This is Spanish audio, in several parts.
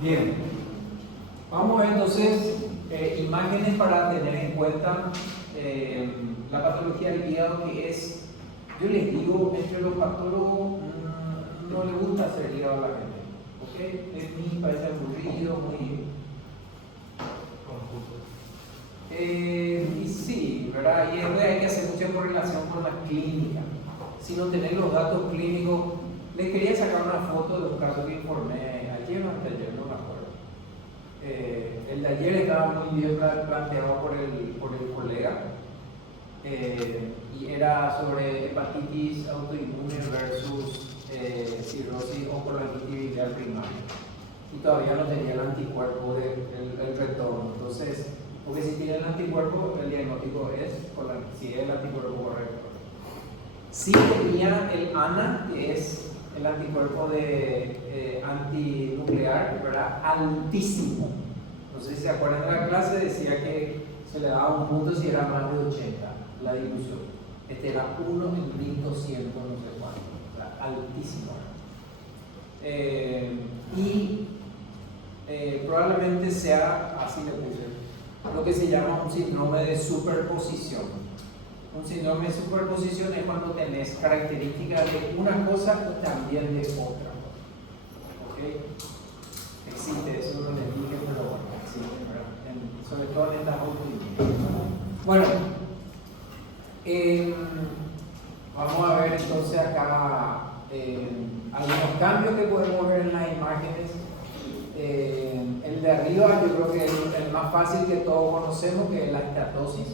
Bien, vamos a ver entonces imágenes para tener en cuenta la patología del hígado, que es, yo les digo, entre los patólogos no le gusta hacer hígado a la gente, ¿ok? Es muy, parece aburrido, muy... y sí, ¿verdad? Y hay que hacer mucha correlación con la clínica. Si no tener los datos clínicos, les quería sacar una foto de un caso que informé ayer o anteayer, no me acuerdo. El de ayer estaba muy bien planteado por el colega, y era sobre hepatitis autoinmune versus cirrosis oncológica biliar primaria. Y todavía no tenía el anticuerpo del retorno. Entonces, porque si tiene el anticuerpo, el diagnóstico es si es el anticuerpo correcto. Sí tenía el ANA, que es el anticuerpo de antinuclear, ¿verdad? Altísimo. No sé si se acuerdan de la clase, decía que se le daba un punto si era más de 80 la dilución. Este era 1 en 1200, no sé cuánto, o sea, altísimo. Probablemente sea, así le puse, lo que se llama un síndrome de superposición. Un síndrome de superposición es cuando tenés características de una cosa y también de otra. ¿Ok? Existe, eso no les dije, pero bueno, existe, ¿verdad? Sobre todo en estas autoinmunes. Bueno, vamos a ver entonces acá algunos cambios que podemos ver en las imágenes. El de arriba yo creo que es el más fácil que todos conocemos, que es la estatosis.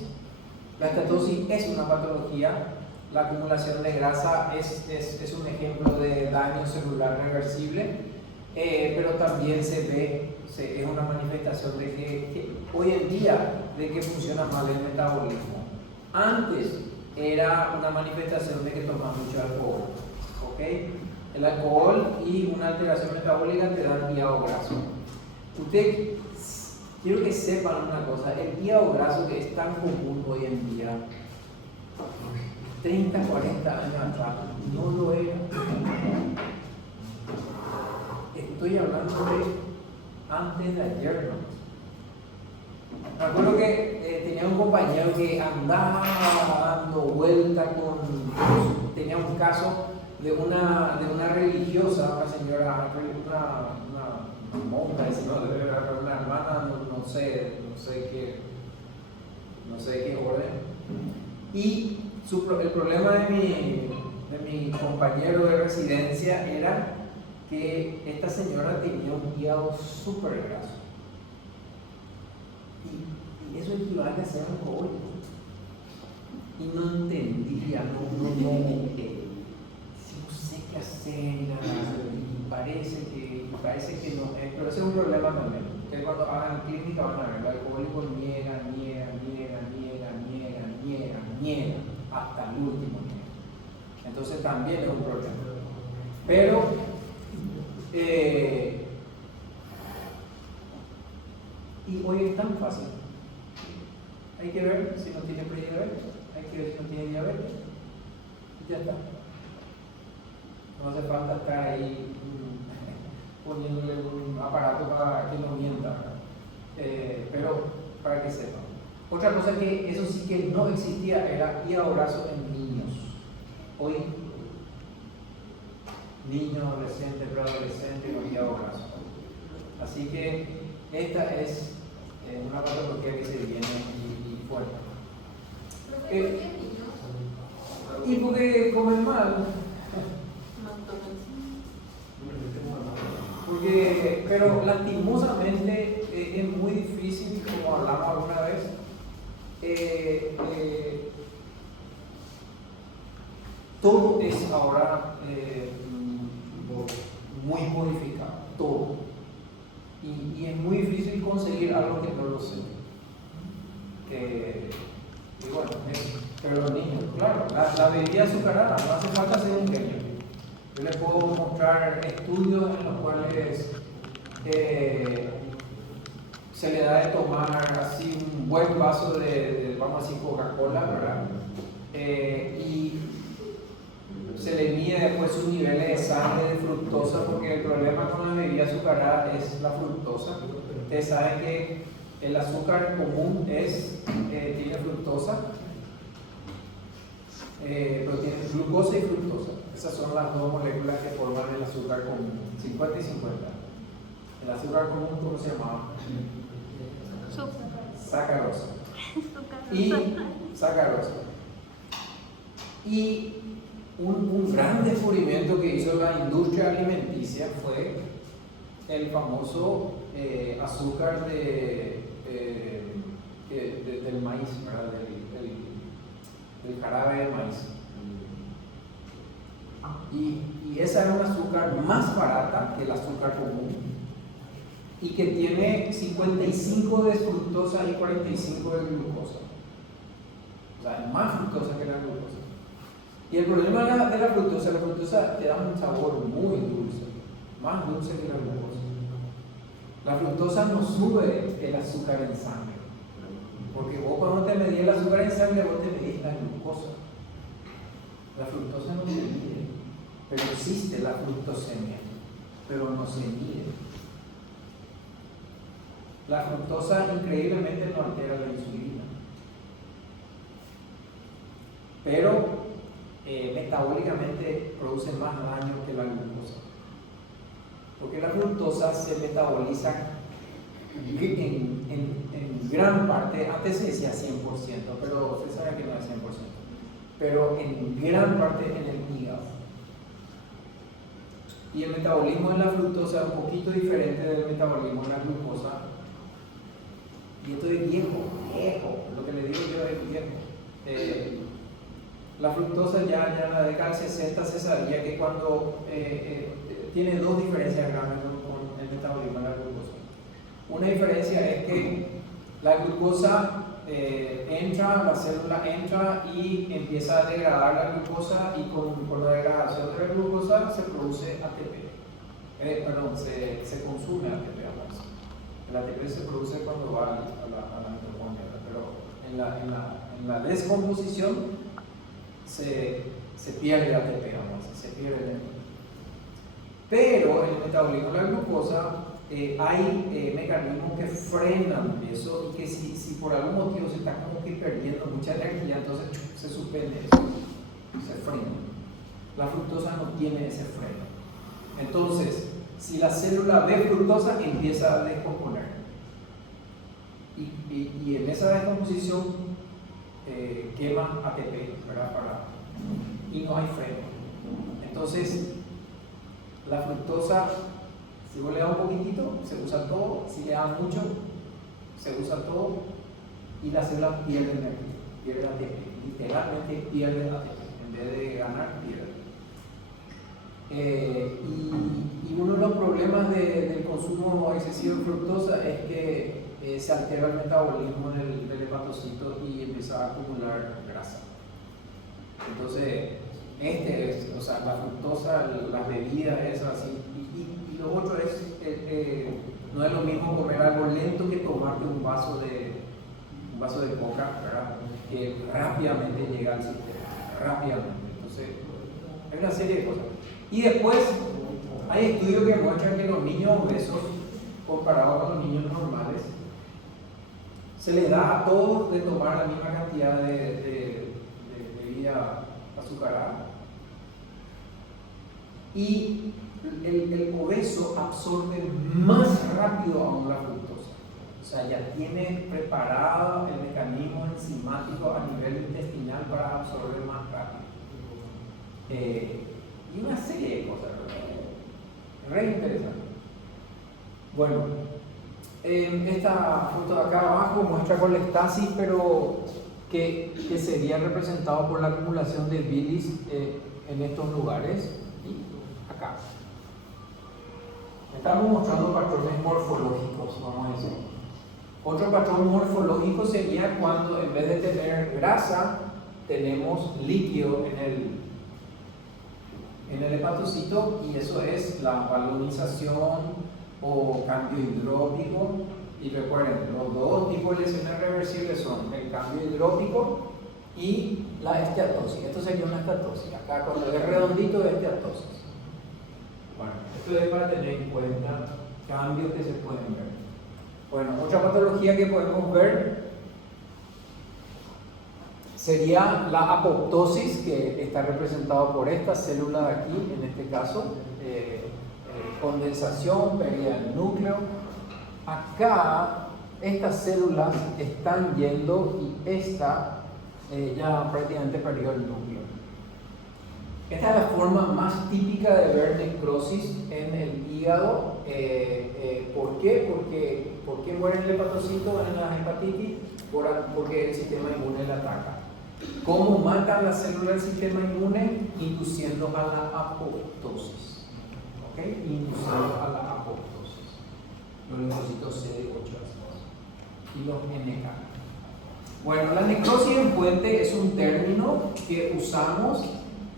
La estatosis es una patología. La acumulación de grasa es un ejemplo de daño celular reversible, pero también se ve, es una manifestación de que hoy en día de que funciona mal el metabolismo. Antes era una manifestación de que tomas mucho alcohol, ¿ok? El alcohol y una alteración metabólica te dan hígado graso. Ustedes, quiero que sepan una cosa, el hígado graso que es tan común hoy en día, 30, 40 años atrás, no lo era. Estoy hablando de antes de ayer, ¿no? Me acuerdo que tenía un compañero que andaba dando vuelta tenía un caso de una religiosa, una señora, una monja, una hermana, no sé qué orden. Y el problema de mi compañero de residencia era que esta señora tenía un hígado súper graso. Y eso equivale a ser alcohólico. Y no entendía, no sé qué hacer, y parece que no, pero ese es un problema también. Ustedes cuando hagan clínica van a ver, el alcohólico niega, hasta el último niega. Entonces también es un problema. Pero y hoy es tan fácil. Hay que ver si no tiene prediabetes, hay que ver si no tiene diabetes, y ya está. No hace falta estar ahí poniéndole un aparato para que no mienta, pero para que sepan. Otra cosa que eso sí que no existía era hígado graso en niños. Hoy, niños, adolescentes, preadolescentes con hígado graso. Así que esta es una patología que se viene y fuerte. ¿Por qué niños? Y porque comen mal. Pero lastimosamente es muy difícil, como hablamos alguna vez, todo es ahora muy modificado, todo. Y es muy difícil conseguir algo que no lo sea. Y bueno, pero los niños, claro, la bebida azucarada, no hace falta ser un genio. Yo les puedo mostrar estudios en los cuales se le da de tomar así un buen vaso de vamos a decir, Coca-Cola, ¿verdad? Y se le mide después sus niveles de sangre de fructosa, porque el problema con la bebida azucarada es la fructosa. Ustedes saben que el azúcar común tiene fructosa, pero tiene glucosa y fructosa. Esas son las dos moléculas que forman el azúcar común, 50 y 50. El azúcar común, ¿cómo se llamaba? Sacarosa. Y sacarosa. Y un gran descubrimiento que hizo la industria alimenticia fue el famoso azúcar del maíz, ¿verdad? Del jarabe de maíz. Y esa era un azúcar más barata que el azúcar común y que tiene 55 de fructosa y 45 de glucosa. O sea, más fructosa que la glucosa. Y el problema de la fructosa te da un sabor muy dulce, más dulce que la glucosa. La fructosa no sube el azúcar en sangre, porque vos cuando te medís el azúcar en sangre, vos te medís la glucosa. La fructosa no se mide, pero existe la fructosemia, pero no se mide. La fructosa increíblemente no altera la insulina, pero metabólicamente produce más daño que la glucosa, porque la fructosa se metaboliza en gran parte, antes se decía 100%, pero usted sabe que no es 100%, pero en gran parte en el hígado. Y el metabolismo de la fructosa es un poquito diferente del metabolismo de la glucosa. Y esto es viejo, lo que le digo yo es viejo. La fructosa ya en la década del 60 se sabía que cuando tiene dos diferencias grandes con el metabolismo de la glucosa. Una diferencia es que la glucosa la célula entra y empieza a degradar la glucosa, y con la degradación de la glucosa se produce ATP. Se consume ATP. El ATP se produce cuando va a la mitocondria, pero en la descomposición se pierde ATP, se pierde. Pero en el metabolismo de la glucosa hay mecanismos que frenan eso, y que si por algún motivo se está como que perdiendo mucha energía, entonces se suspende eso, se frena. La fructosa no tiene ese freno. Entonces, si la célula ve fructosa, empieza a descomponer. Y en esa descomposición quema ATP, ¿verdad? Y no hay freno. Entonces, la fructosa, si vos le das un poquitito, se usa todo. Si le das mucho, se usa todo. Y la célula pierde energía, pierde ATP. Literalmente pierde ATP. En vez de ganar, pierde. Y uno de los problemas del consumo excesivo de fructosa es que se altera el metabolismo del hepatocito y empieza a acumular grasa. Entonces, la fructosa, las bebidas, esas así. Y lo otro es, no es lo mismo comer algo lento que tomarte un vaso de coca, ¿verdad? Que rápidamente llega al sistema, rápidamente. Entonces, hay una serie de cosas. Y después, hay estudios que muestran que los niños obesos, comparados con los niños normales, se les da a todos de tomar la misma cantidad de bebida azucarada. Y el obeso absorbe más rápido aún la fructosa. O sea, ya tiene preparado el mecanismo enzimático a nivel intestinal para absorber más rápido. Y una serie de cosas, re interesante. Bueno, esta foto de acá abajo muestra colestasis, pero que sería representado por la acumulación de bilis en estos lugares. Y acá estamos mostrando patrones morfológicos, vamos a decir. Otro patrón morfológico sería cuando en vez de tener grasa tenemos líquido en el hepatocito, y eso es la balonización o cambio hidrópico. Y recuerden, los dos tipos de lesiones reversibles son el cambio hidrópico y la esteatosis. Esto sería una esteatosis. Acá cuando es redondito es esteatosis. Bueno, esto es para tener en cuenta cambios que se pueden ver. Bueno, otra patología que podemos ver sería la apoptosis, que está representado por esta célula de aquí, en este caso, condensación, pérdida del núcleo. Acá estas células están yendo y esta ya prácticamente perdió el núcleo. Esta es la forma más típica de ver necrosis en el hígado. ¿Por qué? ¿Por qué muere el hepatocito en la hepatitis? Porque el sistema inmune la ataca. ¿Cómo matan las células del sistema inmune? Induciendo a la apoptosis. ¿Ok? Induciendo a la apoptosis. Los linfocitos CD8 y los NK. Bueno, la necrosis en puente es un término que usamos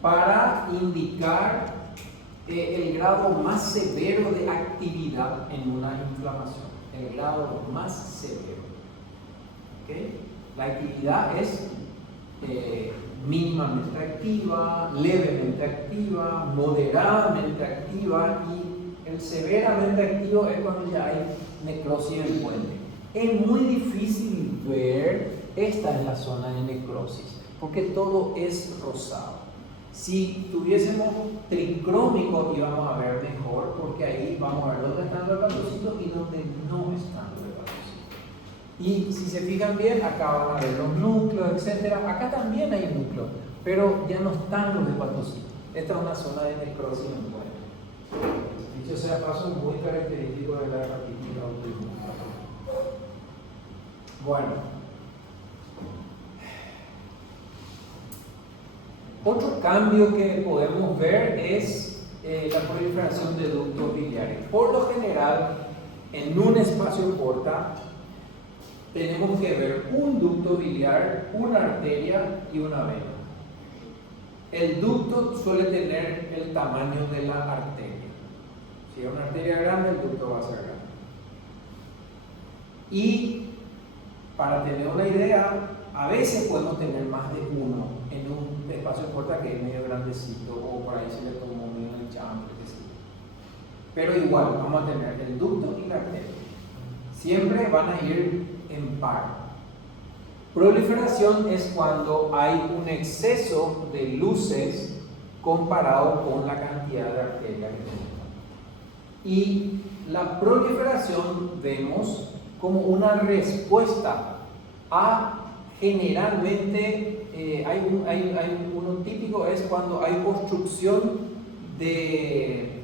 para indicar el grado más severo de actividad en una inflamación. El grado más severo. ¿Okay? La actividad es mínimamente activa, levemente activa, moderadamente activa, y el severamente activo es cuando ya hay necrosis en puente. Es muy difícil ver, esta es la zona de necrosis, porque todo es rosado. Si tuviésemos tricrómico íbamos a ver mejor, porque ahí vamos a ver dónde están los hepatocitos y dónde no están los hepatocitos. Y si se fijan bien, acá van a ver los núcleos, etc. Acá también hay núcleos, pero ya no están los hepatocitos. Esta es una zona de necrosis en puente. Dicho sea paso, muy característico de la hepatitis autoinmune. Bueno. Otro cambio que podemos ver es la proliferación de ductos biliares. Por lo general, en un espacio porta, tenemos que ver un ducto biliar, una arteria y una vena. El ducto suele tener el tamaño de la arteria. Si es una arteria grande, el ducto va a ser grande. Y para tener una idea, a veces podemos tener más de uno en un espacio porta que es medio grandecito, o por ahí se le tomó medio el chambre, pero igual vamos a tener el ducto y la arteria. Siempre van a ir en par. Proliferación es cuando hay un exceso de luces comparado con la cantidad de arterias que tenemos. Y la proliferación vemos como una respuesta a, generalmente, hay uno típico, es cuando hay obstrucción de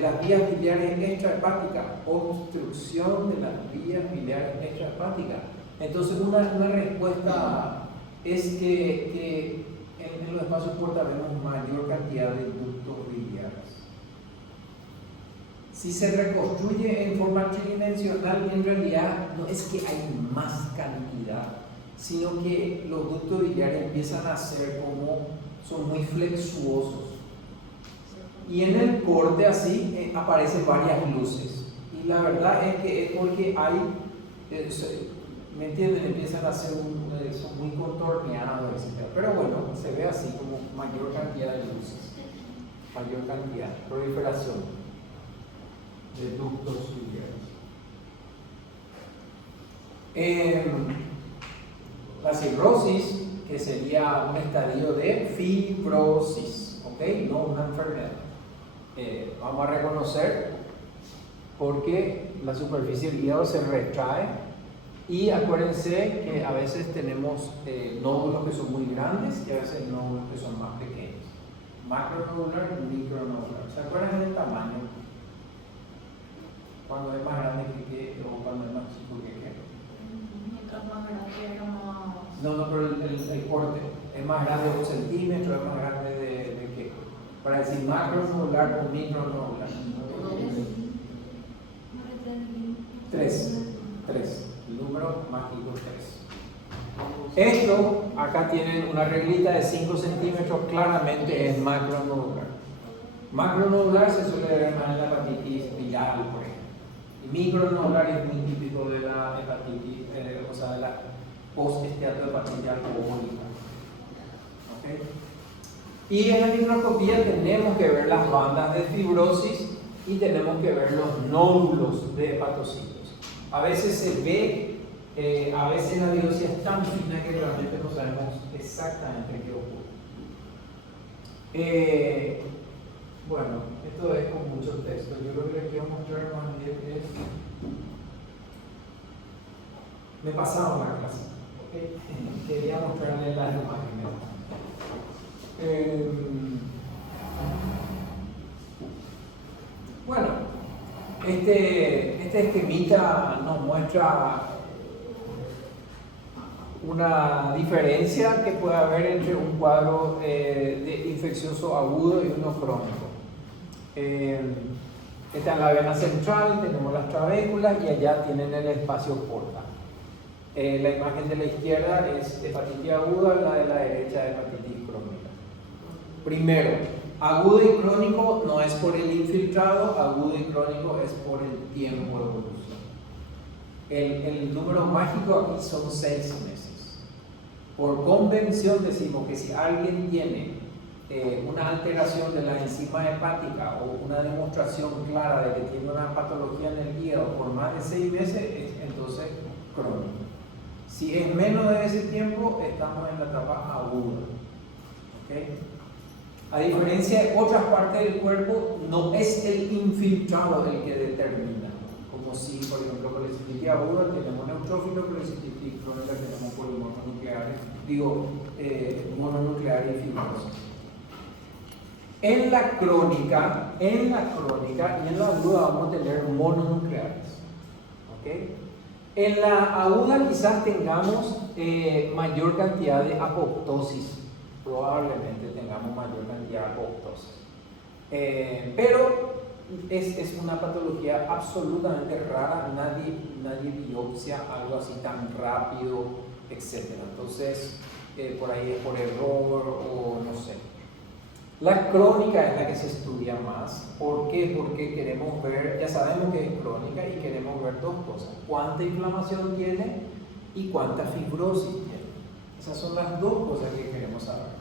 las vías biliares extrahepáticas, obstrucción de las vías biliares extrahepáticas. Entonces una respuesta es que en los espacios porta vemos mayor cantidad de ductos biliares. Si se reconstruye en forma tridimensional, en realidad no es que hay más cantidad, sino que los ductos biliares empiezan a ser como, son muy flexuosos. Y en el corte así aparecen varias luces. Y la verdad es que es porque hay, ¿me entienden? Empiezan a ser son muy contorneados, etc. Pero bueno, se ve así como mayor cantidad de luces, mayor cantidad, proliferación de ductos biliares. La cirrosis, que sería un estadio de fibrosis, ¿ok? No una enfermedad. Vamos a reconocer porque la superficie del hígado se retrae, y acuérdense que a veces tenemos nódulos que son muy grandes y a veces nódulos que son más pequeños. Macronodular y micronodular. ¿Se acuerdan del tamaño? Cuando es más grande que o cuando es más chico que qué. Mientras más grande era más. No, pero el corte es más grande de 1 centímetro, es más grande de qué. Para decir macronodular o micronodular. 3. El número mágico 3. Esto, acá tienen una reglita de 5 centímetros, claramente es macronodular. Macronodular se suele ver más en la hepatitis viral, por ejemplo. Y micronodular es muy típico de la hepatitis, o sea, de la post-esteatohepatitis alcohólica. ¿ok? Y en la microscopía tenemos que ver las bandas de fibrosis y tenemos que ver los nódulos de hepatocitos. A veces se ve, a veces la biopsia es tan fina que realmente no sabemos exactamente qué ocurre. Bueno, esto es con mucho texto. Yo lo que les quiero mostrar más bien es... Me pasaron la clase, ¿ok? Quería mostrarles las imágenes. Bueno, este esquemita nos muestra una diferencia que puede haber entre un cuadro de infeccioso agudo y uno crónico. Esta es la vena central, tenemos las trabéculas y allá tienen el espacio porta. La imagen de la izquierda es hepatitis aguda, la de la derecha hepatitis crónica. Primero, agudo y crónico no es por el infiltrado, agudo y crónico es por el tiempo de evolución. El número mágico aquí son 6 meses. Por convención decimos que si alguien tiene una alteración de la enzima hepática o una demostración clara de que tiene una patología en el hígado por más de 6 meses, es entonces crónico. Si es menos de ese tiempo, estamos en la etapa aguda. ¿Okay? A diferencia de otras partes del cuerpo, no es el infiltrado el que determina. Como si, por ejemplo, con la colecistitis aguda tenemos neutrófilo, colecistitis crónica tenemos polimononucleares, mononuclear y fibrosis. En la crónica y en la aguda vamos a tener mononucleares. ¿Okay? En la aguda quizás tengamos mayor cantidad de apoptosis, probablemente tengamos mayor cantidad de apoptosis. Pero es una patología absolutamente rara, nadie biopsia algo así tan rápido, etc. Entonces, por ahí es por error o no sé. La crónica es la que se estudia más. ¿Por qué? Porque queremos ver, ya sabemos que es crónica y queremos ver dos cosas: cuánta inflamación tiene y cuánta fibrosis tiene. Esas son las dos cosas que queremos saber.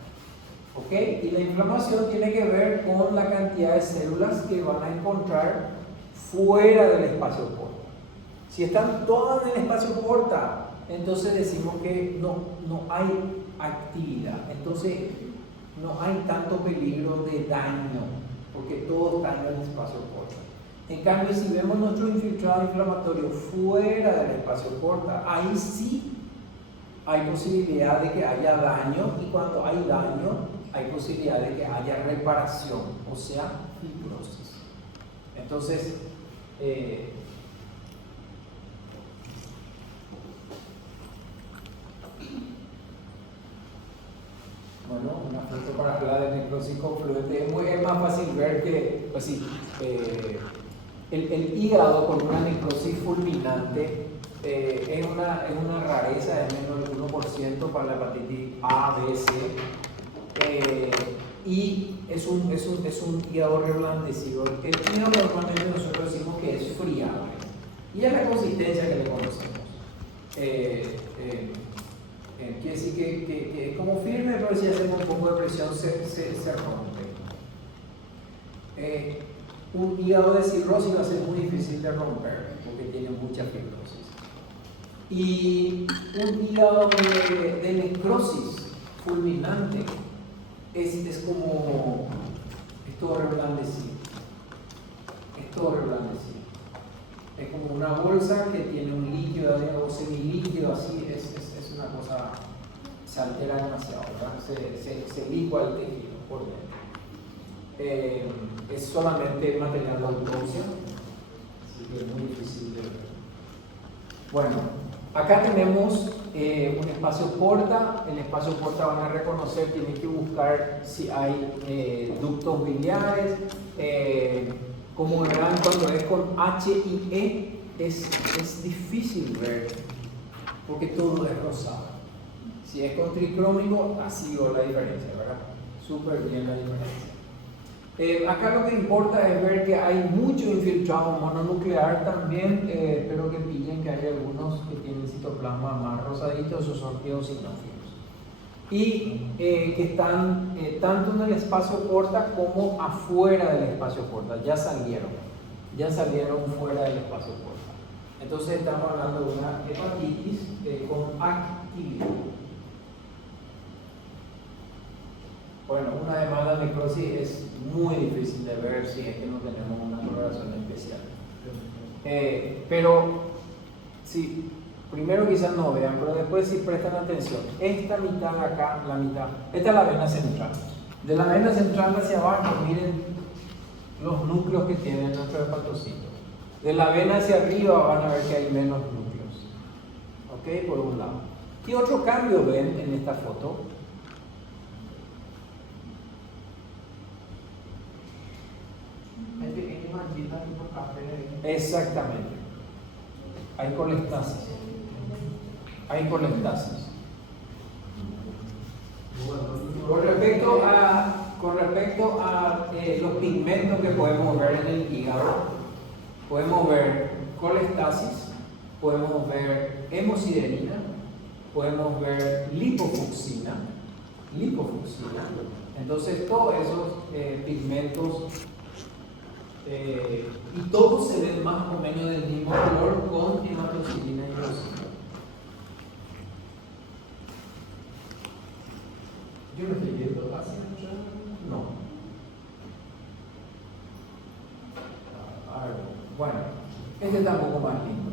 ¿Ok? Y la inflamación tiene que ver con la cantidad de células que van a encontrar fuera del espacio porta. Si están todas en el espacio porta, entonces decimos que no hay actividad. Entonces no hay tanto peligro de daño, porque todo está en el espacio porta. En cambio, si vemos nuestro infiltrado inflamatorio fuera del espacio porta, ahí sí hay posibilidad de que haya daño, y cuando hay daño, hay posibilidad de que haya reparación, o sea, fibrosis. Entonces, bueno, una foto para hablar de necrosis confluente. Es más fácil ver que, pues sí, el hígado con una necrosis fulminante es una rareza, es menos del 1% para la hepatitis A, B, C. Y es un hígado reblandecido. El hígado normalmente nosotros decimos que es friable, y es la consistencia que le conocemos. Quiere decir que es como firme, pero si hacemos un poco de presión se rompe. Un hígado de cirrosis va a ser muy difícil de romper porque tiene mucha fibrosis. Y un hígado de necrosis fulminante es como, es todo reblandecido. Es como una bolsa que tiene un líquido o semilíquido, así es una cosa, se altera demasiado, ¿verdad? Se licua el tejido por dentro. Es solamente material de autopsia, así que es muy difícil de ver. Bueno, acá tenemos un espacio porta. El espacio porta van a reconocer, tienen que buscar si hay ductos biliares. Como verán, cuando es con H y E es difícil ver porque todo es rosado. Si es con tricrónico, así va la diferencia, ¿verdad? Súper bien la diferencia. Acá lo que importa es ver que hay mucho infiltrado mononuclear también, pero que pillen que hay algunos que tienen citoplasma más rosadito, esos son eosinófilos. y que están tanto en el espacio porta como afuera del espacio porta, ya salieron fuera del espacio porta. Entonces estamos hablando de una hepatitis con actividad. Bueno, una demanda de necrosis es muy difícil de ver si es que no tenemos una correlación especial. Pero sí, primero quizás no vean, pero después sí prestan atención. Esta mitad de acá, la mitad, esta es la vena central. De la vena central hacia abajo, miren los núcleos que tiene nuestro hepatocito. De la vena hacia arriba van a ver que hay menos núcleos. ¿Ok? Por un lado. ¿Qué otro cambio ven en esta foto? Hay pequeñas manchitas tipo café. Exactamente. Hay colestasis. Hay colestasis. Con respecto a los pigmentos que podemos ver en el hígado, podemos ver colestasis, podemos ver hemosiderina, podemos ver lipofucsina. Entonces todos esos pigmentos y todos se ven más o menos del mismo color con hematoxilina y eosina. Yo no estoy viendo así, no. A ver, bueno, este está un poco más lindo.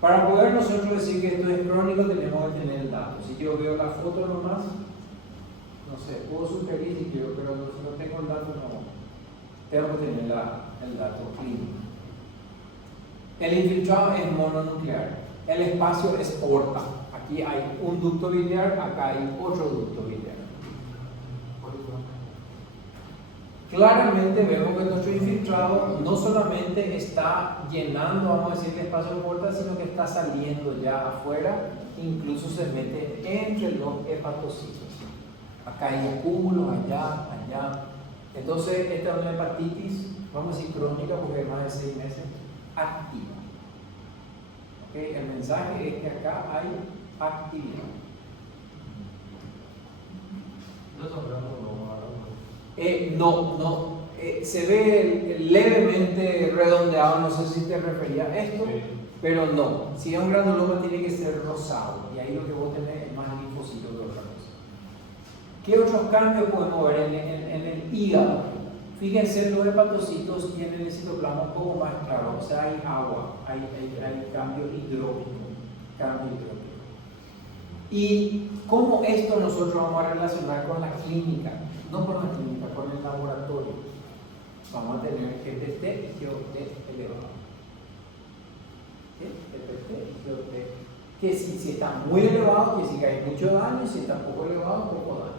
Para poder nosotros decir que esto es crónico, tenemos que tener el dato. Si yo veo la foto nomás, no sé, puedo sugerir si quiero, pero si no tengo el dato, no. Tengo que tener el dato clínico. El infiltrado es mononuclear. El espacio es porta. Aquí hay un ducto biliar, acá hay otro ducto biliar. Claramente vemos que nuestro infiltrado no solamente está llenando, vamos a decir, el espacio de porta, sino que está saliendo ya afuera, incluso se mete entre los hepatocitos. Acá hay acúmulos, allá. Entonces, esta es una hepatitis, vamos a decir crónica, porque es más de 6 meses, activa. ¿Okay? El mensaje es que acá hay actividad. No. Se ve levemente redondeado, no sé si te refería a esto, sí. Pero no. Si es un granuloma tiene que ser rosado, y ahí lo que vos tenés es más linfocitos que otra cosa. ¿Qué otros cambios podemos ver en el hígado? Fíjense, los hepatocitos tienen el citoplasma un poco más claro, o sea, hay agua, hay cambio hidrópico. ¿Y cómo esto nosotros vamos a relacionar con la clínica? No con la clínica, con el laboratorio. Vamos a tener GTT y GOT elevado. GTT y GOT. Que si está muy elevado, que si hay mucho daño, si está poco elevado, poco daño.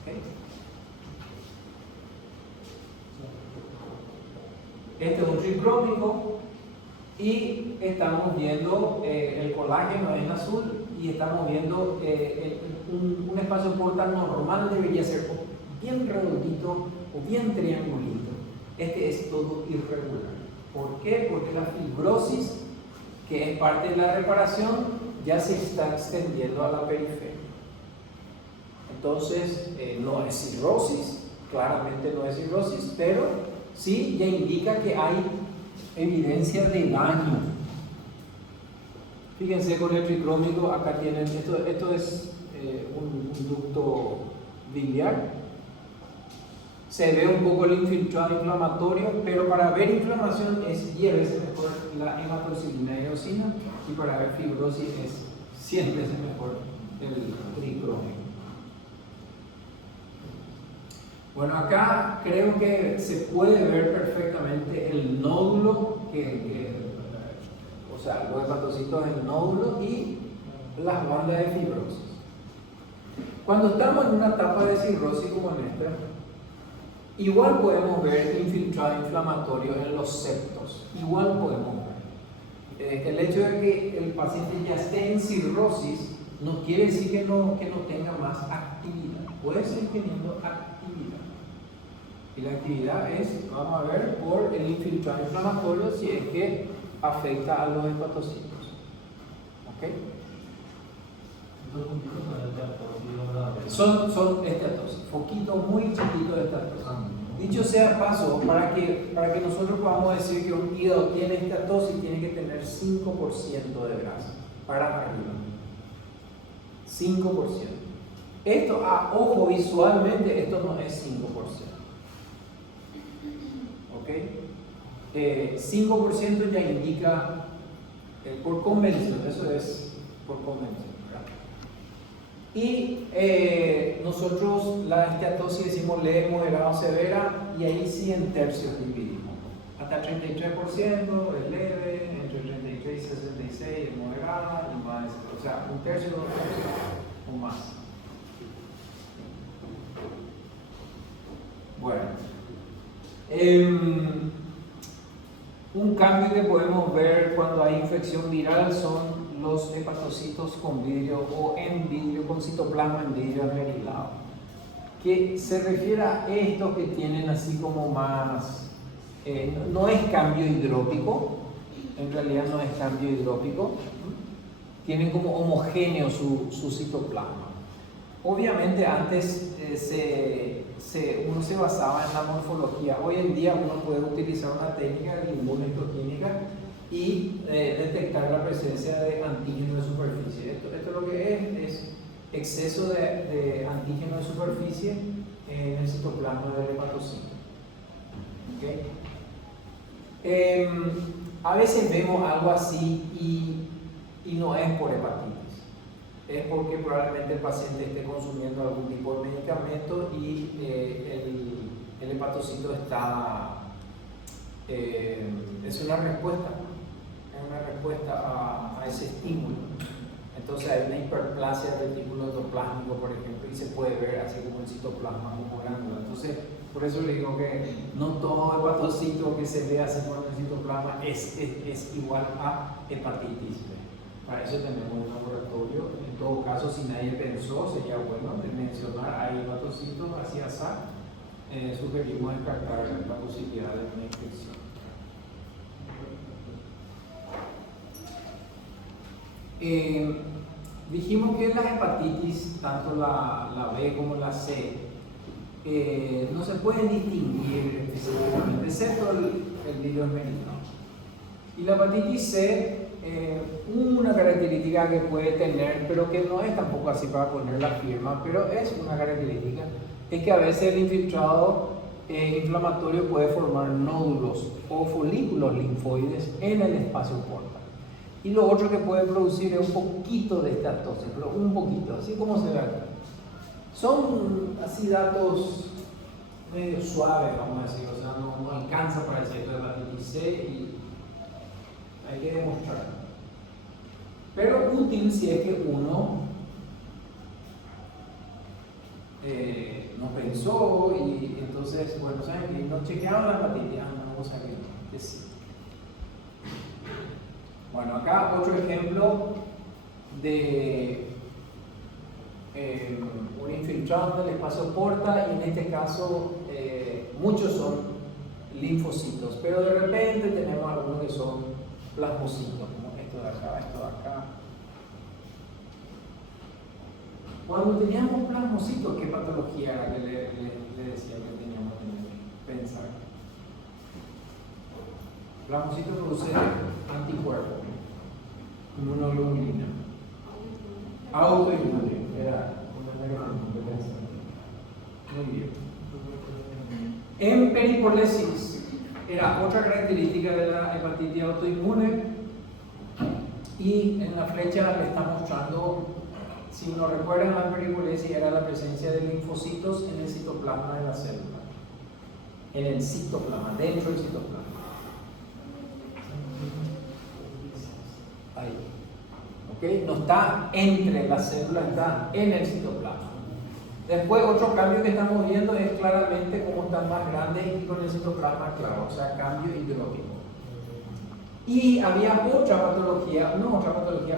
¿Okay? Este es un tricrómico y estamos viendo el colágeno en azul y estamos viendo un espacio porta normal debería ser bien redondito o bien triangulito. Este es todo irregular. ¿Por qué? Porque la fibrosis, que es parte de la reparación, ya se está extendiendo a la periferia. Entonces, no es cirrosis, claramente no es cirrosis, pero sí ya indica que hay evidencia de daño. Fíjense con el tricrómico, acá tienen, esto es un ducto biliar. Se ve un poco el infiltrado inflamatorio, pero para ver inflamación es 10 veces mejor la hematoxilina y eosina, y para ver fibrosis es 100 veces mejor el tricrómico. Bueno, acá creo que se puede ver perfectamente el nódulo, o sea, los hepatocitos del nódulo y las bandas de fibrosis. Cuando estamos en una etapa de cirrosis como en esta, igual podemos ver infiltrado inflamatorio en los septos. Igual podemos ver. El hecho de que el paciente ya esté en cirrosis no quiere decir que no tenga más actividad. Puede seguir teniendo actividad. Y la actividad es, vamos a ver, por el infiltrado inflamatorio si es que afecta a los hepatocitos. ¿Ok? Estos puntitos son de esteatosis, ¿verdad? Son esteatosis, foquitos muy chiquitos de esteatosis. Dicho sea paso, para que nosotros podamos decir que un hígado tiene esteatosis, tiene que tener 5% de grasa para arriba. 5%. Esto, a ojo visualmente, esto no es 5%. ¿Ok? 5% ya indica por convención, eso es por convención. Y nosotros la esteatosis decimos leve, moderada o severa, y ahí sí en tercios dividimos. Hasta 33% es leve, entre 33 y 66 es moderada, y más, o sea, un tercio o más. Bueno, un cambio que podemos ver cuando hay infección viral son los hepatocitos con vidrio o en vidrio, con citoplasma en vidrio angerilado, que se refiere a estos que tienen así como más, no es cambio hidrópico, en realidad no es cambio hidrópico, tienen como homogéneo su citoplasma. Obviamente antes uno se basaba en la morfología. Hoy en día uno puede utilizar una técnica de inmunohistoquímica y detectar la presencia de antígeno de superficie. Esto lo que es exceso de antígeno de superficie en el citoplasma del hepatocito. ¿Okay? A veces vemos algo así y no es por hepatitis. Es porque probablemente el paciente esté consumiendo algún tipo de medicamento y el hepatocito está, es una respuesta a ese estímulo. Entonces hay una hiperplasia del retículo endoplásmico, por ejemplo, y se puede ver así como el citoplasma como glándula. Entonces, por eso le digo que no todo hepatocito que se ve así con el citoplasma es igual a hepatitis B. Para eso tenemos un laboratorio. En todo caso, si nadie pensó, sería bueno de mencionar hay hepatocitos así asá. Sugerimos descartar la posibilidad de una infección. Dijimos que las hepatitis, tanto la B como la C, no se pueden distinguir específicamente, excepto el virus menino. Y la hepatitis C, una característica que puede tener, pero que no es tampoco así para poner la firma, pero es una característica, es que a veces el infiltrado inflamatorio puede formar nódulos o folículos linfoides en el espacio portal. Y lo otro que puede producir es un poquito de esteatosis, pero un poquito, así como se ve acá. Son así datos medio suaves, vamos a decir, o sea, no alcanza para decir que la hepatitis C y hay que demostrarlo. Pero útil si es que uno no pensó y entonces, bueno, ¿saben qué? No chequeaban la hepatitis, vamos a ver que sí. Bueno, acá otro ejemplo de un infiltrado del espacio porta, y en este caso muchos son linfocitos, pero de repente tenemos algunos que son plasmocitos, como esto de acá, esto de acá. Cuando teníamos plasmocitos, ¿qué patología era que le decía que teníamos que pensar? Plasmocitos produce anticuerpos, inmunoglobulina, autoinmune, era una competencia. Muy bien. En peripolesis era otra característica de la hepatitis autoinmune, y en la flecha le está mostrando, si no recuerdan, la peripolesis era la presencia de linfocitos en el citoplasma de la célula, en el citoplasma, dentro del citoplasma. Ahí. ¿Okay? No está entre las células, está en el citoplasma. Después, otro cambio que estamos viendo es claramente cómo están más grandes y con el citoplasma claro, o sea, cambio hidrópico. Y había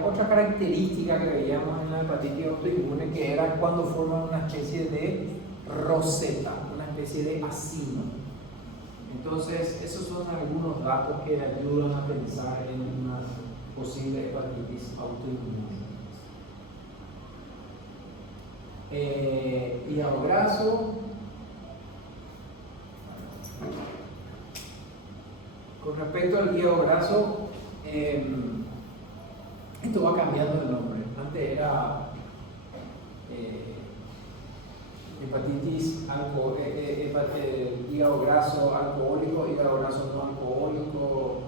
otra característica que veíamos en la hepatitis autoinmune, que era cuando forman una especie de roseta, una especie de acino. Entonces, esos son algunos datos que ayudan a pensar en una posible hepatitis autoinmune. hígado graso. Con respecto al hígado graso, esto va cambiando de nombre. Antes era hepatitis hígado graso alcohólico, hígado graso no alcohólico,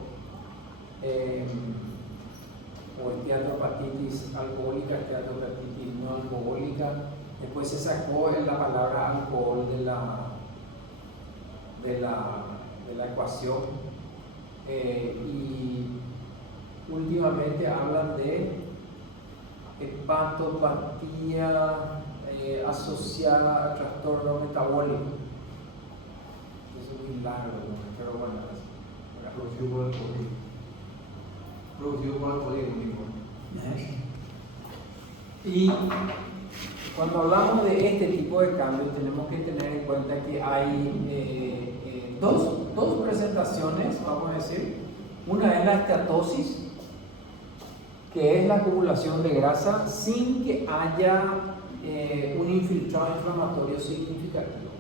o esteatohepatitis alcohólica, esteatohepatitis no alcohólica. Después se sacó la palabra alcohol de la ecuación, y últimamente hablan de hepatopatía asociada a trastorno metabólico. Eso es muy largo, pero bueno, Producido por el alcoholismo. Producido por el alcoholismo. Y cuando hablamos de este tipo de cambios, tenemos que tener en cuenta que hay dos presentaciones, vamos a decir. Una es la esteatosis, que es la acumulación de grasa sin que haya un infiltrado inflamatorio significativo.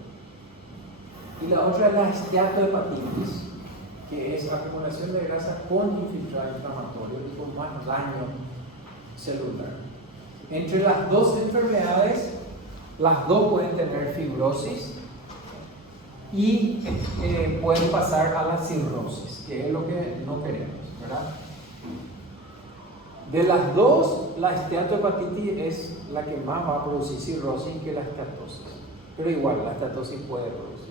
Y la otra es la esteatohepatitis, que es la acumulación de grasa con infiltrado inflamatorio y con más daño celular. Entre las dos enfermedades, las dos pueden tener fibrosis y pueden pasar a la cirrosis, que es lo que no queremos, ¿verdad? De las dos, la esteatohepatitis es la que más va a producir cirrosis que la esteatosis, pero igual la esteatosis puede producir.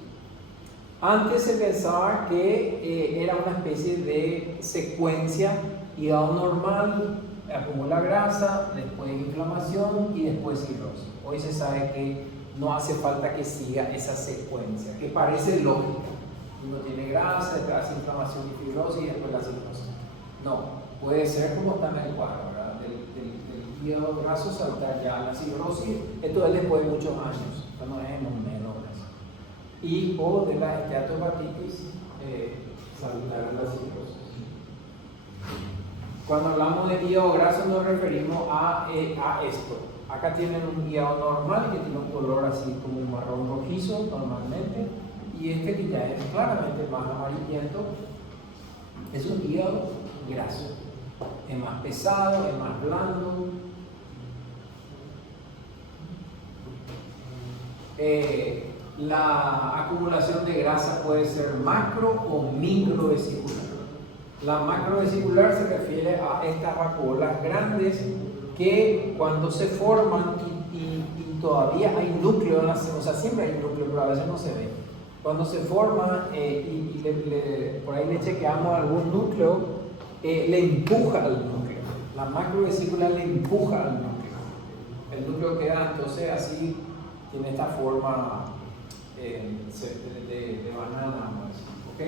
Antes se pensaba que era una especie de secuencia: hígado normal, acumula grasa, después inflamación y después cirrosis. Hoy se sabe que no hace falta que siga esa secuencia, que parece lógica. Uno tiene grasa, después hace inflamación y fibrosis y después la cirrosis. No, puede ser como está en el cuadro, ¿verdad? Del hígado graso saltar ya a la cirrosis. Esto es después de muchos años, esto no es en un mes o menos. Y o de la esteatohepatitis saltar a la cirrosis. Cuando hablamos de hígado graso nos referimos a esto. Acá tienen un hígado normal que tiene un color así como un marrón rojizo normalmente, y este que ya es claramente más amarillento es un hígado graso. Es más pesado, es más blando. La acumulación de grasa puede ser macro o microvesicular. La macrovesicular se refiere a estas vacuolas grandes que cuando se forman y todavía hay núcleo, o sea, siempre hay núcleo, pero a veces no se ve. Cuando se forma por ahí le chequeamos algún núcleo, le empuja al núcleo. La macrovesícula le empuja al núcleo. El núcleo queda entonces así, tiene esta forma de banana, ¿ok?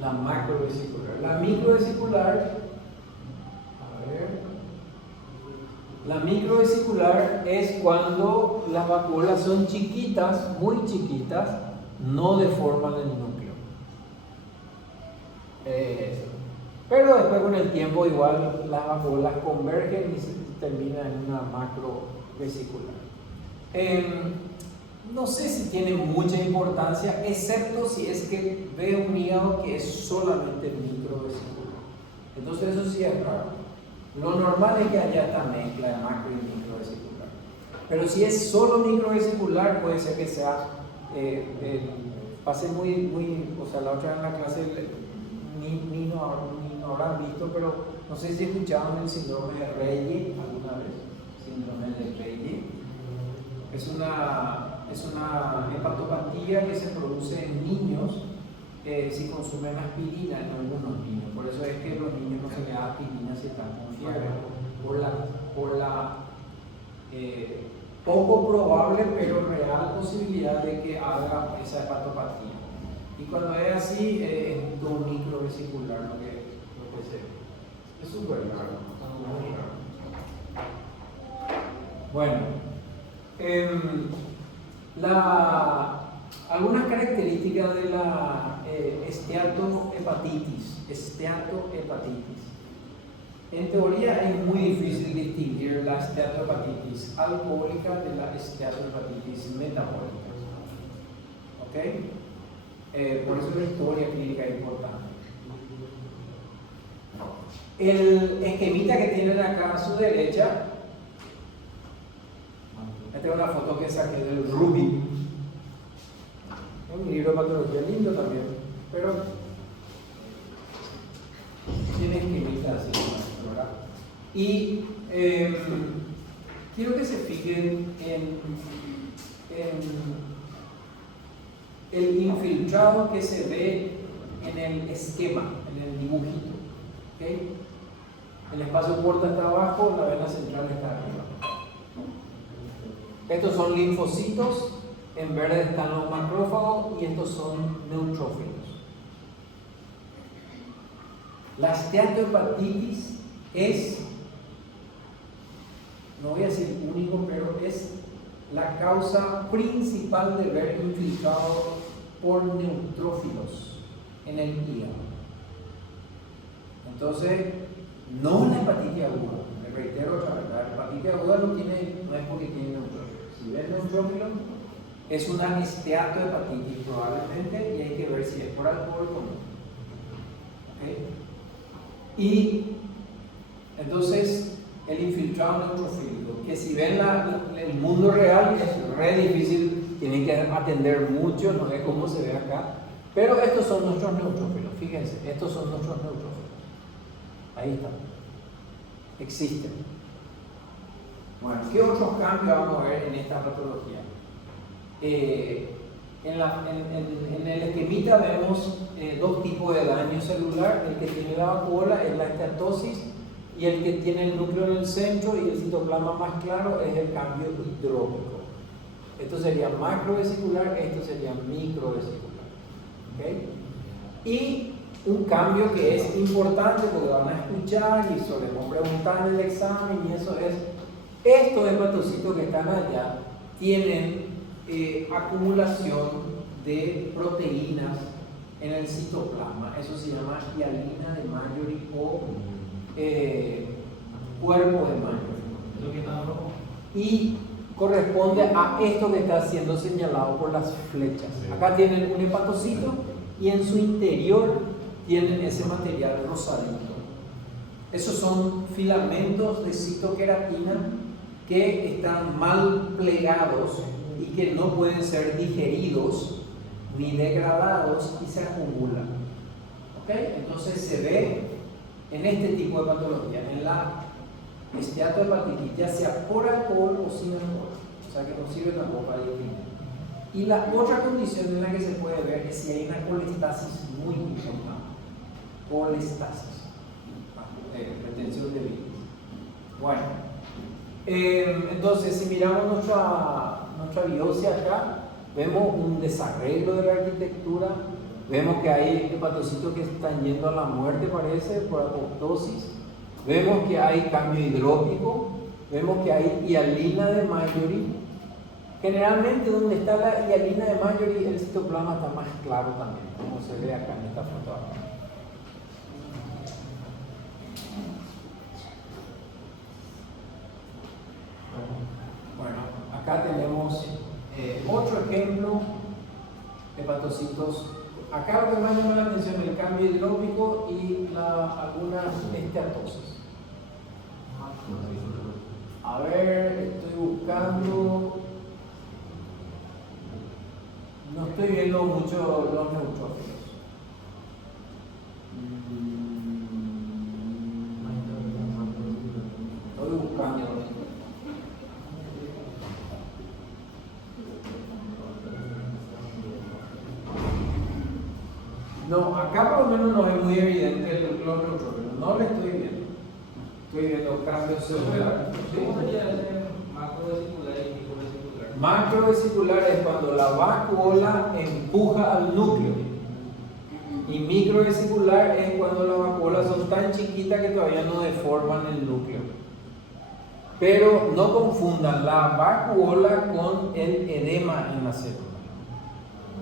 La macrovesicular. La microvesicular, la microvesicular es cuando las vacuolas son chiquitas, muy chiquitas, no deforman el núcleo. Pero después con el tiempo igual las vacuolas convergen y se termina en una macrovesicular. No sé si tiene mucha importancia, excepto si es que veo un hígado que es solamente microvesicular. Entonces eso sí es raro. Lo normal es que haya esta mezcla de macro y microvesicular. Pero si es solo microvesicular, puede ser que sea, pase o sea, la otra en la clase ni no habrán visto, pero no sé si escucharon el síndrome de Reye alguna vez. Síndrome de Reye. Es una hepatopatía que se produce en niños si consumen aspirina en algunos niños. Por eso es que a los niños no se les da aspirina si están con fiebre. Por la poco probable pero real posibilidad de que haga esa hepatopatía. Y cuando es así, es un microvesicular lo que se ve. Es súper raro. Bueno. Algunas características de la esteatohepatitis. En teoría es muy difícil distinguir la esteatohepatitis alcohólica de la esteatohepatitis metabólica. ¿Ok? Por eso la historia clínica es importante. El esquemita que tienen acá a su derecha, esta es una foto que saqué del Ruby. Es un libro de patología lindo también, pero tiene esquemitas así, ¿verdad? Y quiero que se fijen en el infiltrado que se ve en el esquema, en el dibujito. ¿Okay? El espacio porta está abajo, la vena central está arriba. Estos son linfocitos, en verde están los macrófagos y estos son neutrófilos. La esteatohepatitis es, no voy a decir único, pero es la causa principal de ver infiltrado por neutrófilos en el hígado. Entonces, no la hepatitis aguda, me reitero otra vez, la hepatitis aguda no es porque tiene neutrófilos. Si ves neutrófilos, es una esteatohepatitis probablemente y hay que ver si es por alcohol o no. ¿Okay? Y entonces el infiltrado neutrofílico, que si ven el mundo real es re difícil, tienen que atender mucho, no es como se ve acá, pero estos son nuestros neutrófilos, fíjense, estos son nuestros neutrófilos. Ahí están. Existen. Bueno, ¿qué otros cambios vamos a ver en esta patología? En el esquemita vemos dos tipos de daño celular. El que tiene la vacuola es la esteatosis y el que tiene el núcleo en el centro y el citoplasma más claro es el cambio hidrópico. Esto sería macrovesicular, esto sería microvesicular. ¿Okay? Y un cambio que es importante porque van a escuchar y solemos preguntar en el examen y eso es, estos hepatocitos que están allá tienen acumulación de proteínas en el citoplasma, eso se llama hialina de Mallory o cuerpo de Mallory. ¿Eso que está rojo? Y corresponde a esto que está siendo señalado por las flechas. Acá tienen un hepatocito y en su interior tienen ese material rosadito. Esos son filamentos de citoqueratina que están mal plegados y que no pueden ser digeridos ni degradados y se acumulan. ¿Okay? Entonces se ve en este tipo de patología, en la esteatohepatitis, ya sea por alcohol o sin alcohol, o sea que no sirve tampoco para definir. Y la otra condición en la que se puede ver es si hay una colestasis muy importante. Colestasis, retención de bilis. Bueno, entonces si miramos nuestra biopsia acá, vemos un desarreglo de la arquitectura, vemos que hay hepatocitos que están yendo a la muerte, parece, por apoptosis, vemos que hay cambio hidrópico, vemos que hay hialina de Mallory. Generalmente donde está la hialina de Mallory el citoplasma está más claro también, como se ve acá en esta foto. Bueno, acá tenemos otro ejemplo de hepatocitos. Acá lo que más llama la atención es el cambio hidrópico y algunas esteatosis. A ver, estoy buscando. No estoy viendo mucho los neutrófilos. Estoy buscando. No, acá por lo menos no es muy evidente los neutrófilos. No le estoy viendo. Estoy viendo cambios celulares. ¿Cómo sería ese macrovesicular y microvesicular? Macrovesicular es cuando la vacuola empuja al núcleo. Y microvesicular es cuando las vacuolas son tan chiquitas que todavía no deforman el núcleo. Pero no confundan la vacuola con el edema en la célula.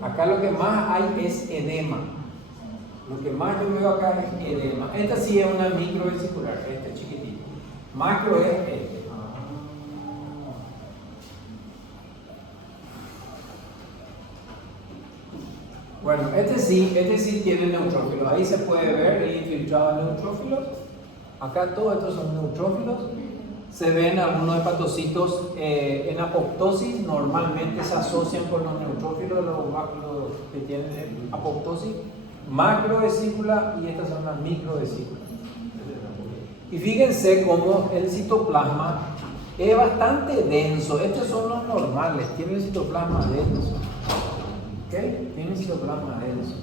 Acá lo que más hay es edema. Lo que más yo veo acá es edema. Esta sí es una microvesicular, este chiquitito. Macro es este. Bueno, este sí tiene neutrófilos. Ahí se puede ver el infiltrado de neutrófilos. Acá todos estos son neutrófilos. Se ven algunos hepatocitos en apoptosis. Normalmente se asocian con los neutrófilos, los que tienen apoptosis. Macrovesícula y estas son las microvesículas. Y fíjense cómo el citoplasma es bastante denso. Estos son los normales, tienen el citoplasma denso. ¿Ok? Tienen citoplasma denso.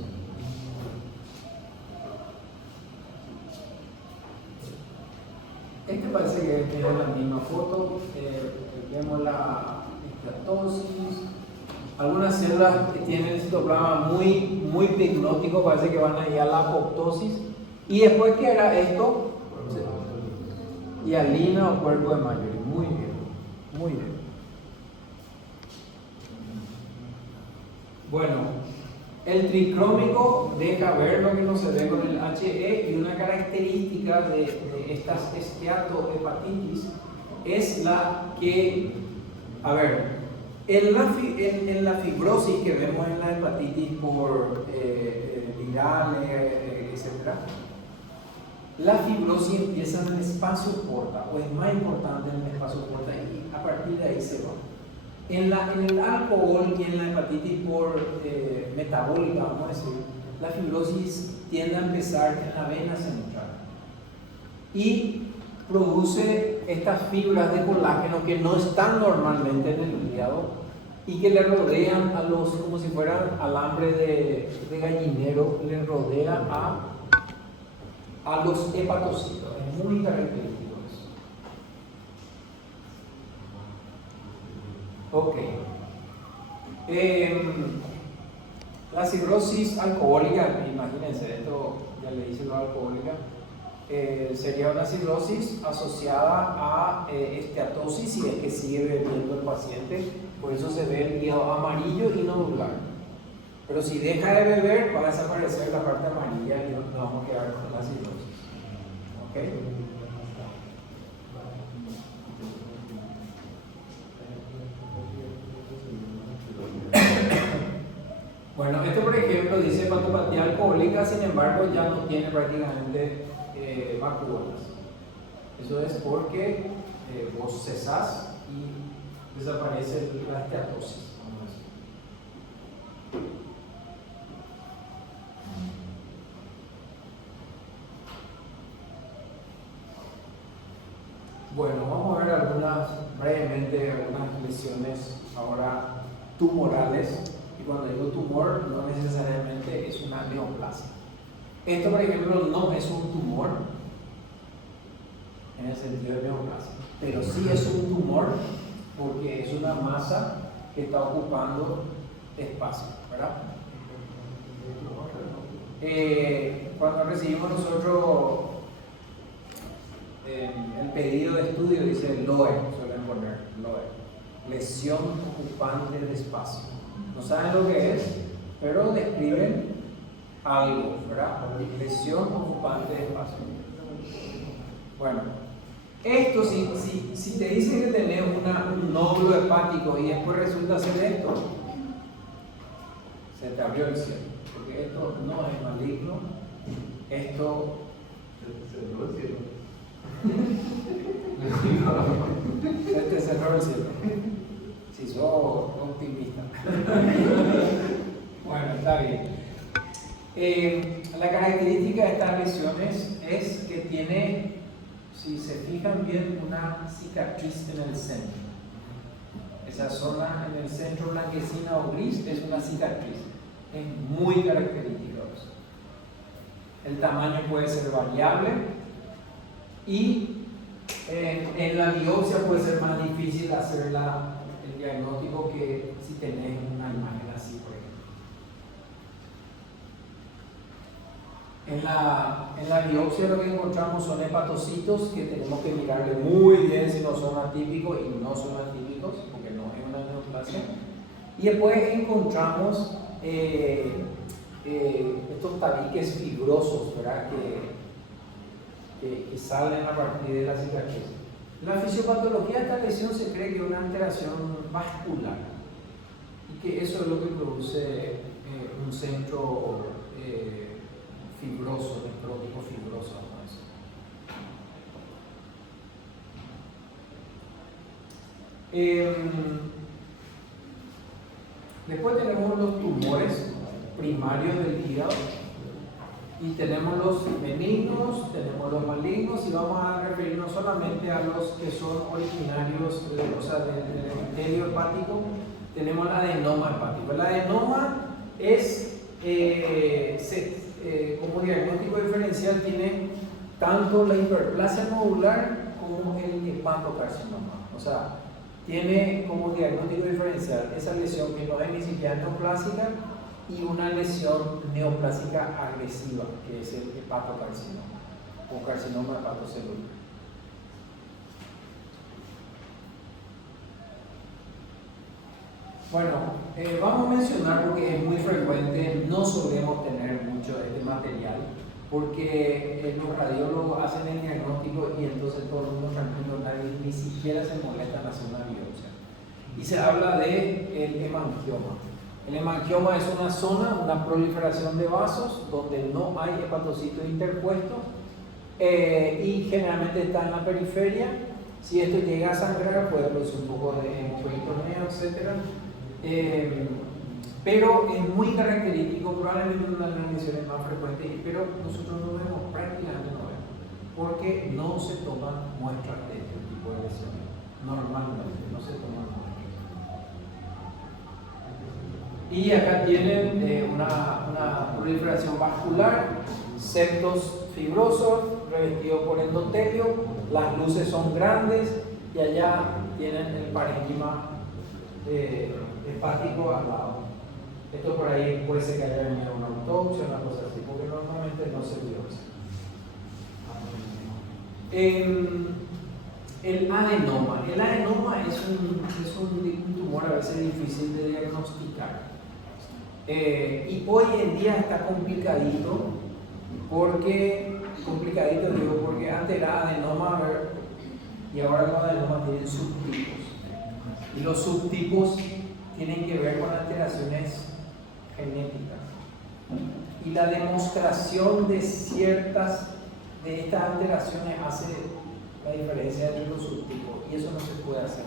Este parece que es la misma foto. Vemos la esteatosis. Algunas células que tienen el citoplasma muy picnótico, parece que van a ir a la apoptosis. Y después, ¿qué era esto? Hialina o cuerpo de Mallory. Muy bien, muy bien. Bueno, el tricrómico deja ver lo que no se ve con el HE, y una característica de estas esteatohepatitis es la que, a ver, en la fibrosis que vemos en la hepatitis por viral, etc., la fibrosis empieza en el espacio porta, o es más importante en el espacio porta, y a partir de ahí se va. En el alcohol y en la hepatitis por metabólica, vamos a decir, la fibrosis tiende a empezar en la vena central y produce estas fibras de colágeno que no están normalmente en el hígado y que le rodean a los, como si fueran alambre de gallinero, le rodea a los hepatocitos. Es muy característico eso. Ok. La cirrosis alcohólica, imagínense, esto ya le hice lo alcohólica, sería una cirrosis asociada a esteatosis, si es que sigue bebiendo el paciente, por eso se ve el hígado amarillo y nodular. Pero si deja de beber, va a desaparecer la parte amarilla y nos vamos a quedar con la cirrosis. ¿Ok? Bueno, esto por ejemplo dice hepatopatía alcohólica, sin embargo ya no tiene prácticamente vacuolas. Eso es porque vos cesás y desaparece la esteatosis. Bueno, vamos a ver brevemente algunas lesiones ahora tumorales. Y cuando digo tumor, no necesariamente es una neoplasia. Esto, por ejemplo, no es un tumor en el sentido de neoplasia, pero sí es un tumor porque es una masa que está ocupando espacio, ¿verdad? Cuando recibimos nosotros el pedido de estudio, dice LOE, suelen poner LOE, lesión ocupante de espacio. No saben lo que es, pero describen algo, ¿verdad? Lesión ocupante de espacio. Bueno, esto, si te dicen que tenés un nódulo hepático y después resulta ser esto, se te abrió el cielo, porque esto no es maligno, esto Se cerró el cielo. se te cerró el cielo. Si sos optimista. Bueno, está bien. La característica de estas lesiones es que tiene, si se fijan bien, una cicatriz en el centro. Esa zona en el centro blanquecina o gris es una cicatriz. Es muy característico eso. El tamaño puede ser variable y en la biopsia puede ser más difícil hacer el diagnóstico que si tenés una imagen así, por ejemplo. En la biopsia lo que encontramos son hepatocitos que tenemos que mirarle muy bien si no son atípicos y no son atípicos, porque no es una neoplasia. Y después encontramos estos tabiques fibrosos, ¿verdad? Que salen a partir de la cicatriz. La fisiopatología de esta lesión se cree que es una alteración vascular y que eso es lo que produce un centro fibroso, necrótico fibroso. Después tenemos los tumores primarios del hígado y tenemos los benignos, tenemos los malignos y vamos a referirnos solamente a los que son originarios del epitelio hepático. Tenemos el adenoma hepático. El adenoma es, como diagnóstico diferencial, tiene tanto la hiperplasia nodular como el hepatocarcinoma. O sea, tiene como diagnóstico diferencial esa lesión que no es ni siquiera neoplásica y una lesión neoplásica agresiva, que es el hepatocarcinoma o carcinoma hepatocelular. Bueno, vamos a mencionar porque es muy frecuente, no solemos tener mucho de este material, porque los radiólogos hacen el diagnóstico y entonces todo el mundo tranquilo, nadie ni siquiera se molesta en hacer una biopsia. Y se habla de el hemangioma. El hemangioma es una zona, una proliferación de vasos donde no hay hepatocitos interpuestos y generalmente está en la periferia. Si esto llega a sangrar puede producir un poco de hemoperitoneo, etc. Pero es muy característico, probablemente una de las lesiones más frecuentes, pero nosotros no vemos, prácticamente no vemos, porque no se toman muestras de este tipo de lesiones. Normalmente no se toman muestras. Y acá tienen una proliferación vascular, septos fibrosos, revestidos por endotelio, las luces son grandes y allá tienen el parénquima hepático al lado. Esto por ahí puede ser que haya venido una autopsia, una cosa así, porque normalmente no se biopsia. El adenoma. El adenoma es un tumor a veces difícil de diagnosticar. Y hoy en día está complicadito, porque antes era adenoma y ahora los adenomas tienen subtipos. Y los subtipos tienen que ver con alteraciones genéticas. Y la demostración de estas alteraciones hace la diferencia entre los subtipos. Y eso no se puede hacer,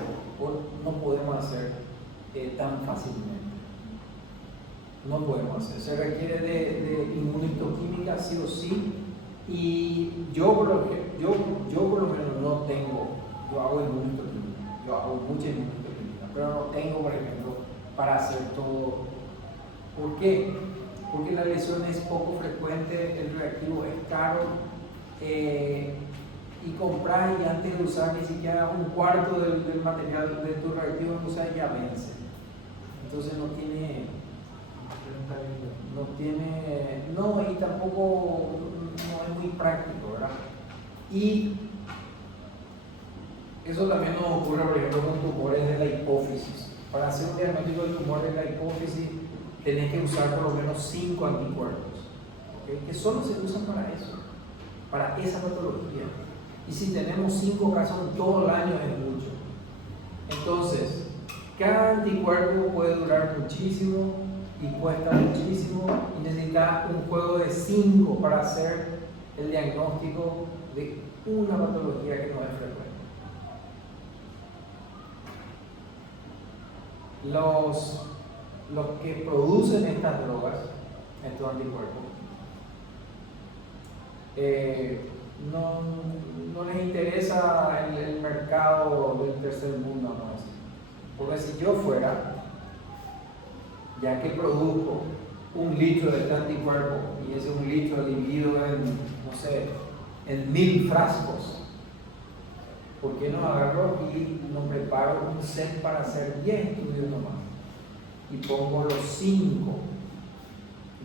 no podemos hacer tan fácilmente. No podemos hacer. Se requiere de inmunohistoquímica sí o sí. Y yo por lo menos no tengo, yo hago inmunohistoquímica, yo hago mucha inmunohistoquímica, pero no tengo, por ejemplo, para hacer todo. ¿Por qué? Porque la lesión es poco frecuente, el reactivo es caro y comprar y antes de usar ni siquiera un cuarto del material de tu reactivo que usas ya vence. Entonces y tampoco no es muy práctico, ¿verdad? Y eso también nos ocurre, por ejemplo, con tumores de la hipófisis. Para hacer un diagnóstico de tumor de la hipófisis, tenés que usar por lo menos 5 anticuerpos, ¿okay? Que solo se usan para eso, para esa patología. Y si tenemos 5 casos en todo el año es mucho. Entonces, cada anticuerpo puede durar muchísimo y cuesta muchísimo y necesita un juego de 5 para hacer el diagnóstico de una patología que no es frecuente. Los que producen estas drogas, estos anticuerpos, no les interesa el mercado del tercer mundo más. Porque si yo fuera, ya que produzco 1 litro de este anticuerpo y ese 1 litro dividido en 1000 frascos, ¿por qué no agarro y no preparo un set para hacer 10 estudios nomás? Y pongo los 5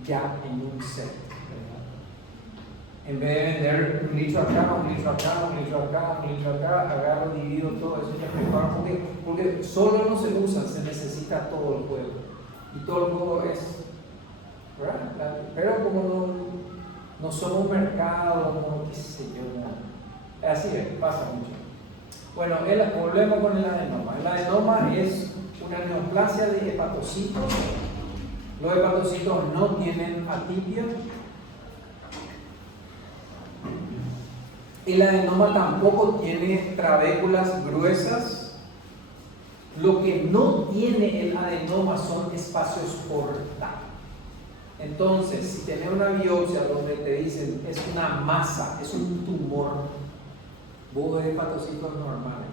ya en un set. En vez de vender 1 litro acá, 1 litro acá, 1 litro acá, 1 litro acá, agarro, divido todo eso y ya preparo. Porque solo no se usa, se necesita todo el juego. Y todo el juego es ¿verdad? Pero como no somos un mercado, como qué sé yo, no. Así es, pasa mucho. Bueno, volvemos con el adenoma. El adenoma es una neoplasia de hepatocitos. Los hepatocitos no tienen atipia. El adenoma tampoco tiene trabéculas gruesas. Lo que no tiene el adenoma son espacios portales. Entonces, si tenés una biopsia donde te dicen es una masa, es un tumor, vos ves hepatocitos normales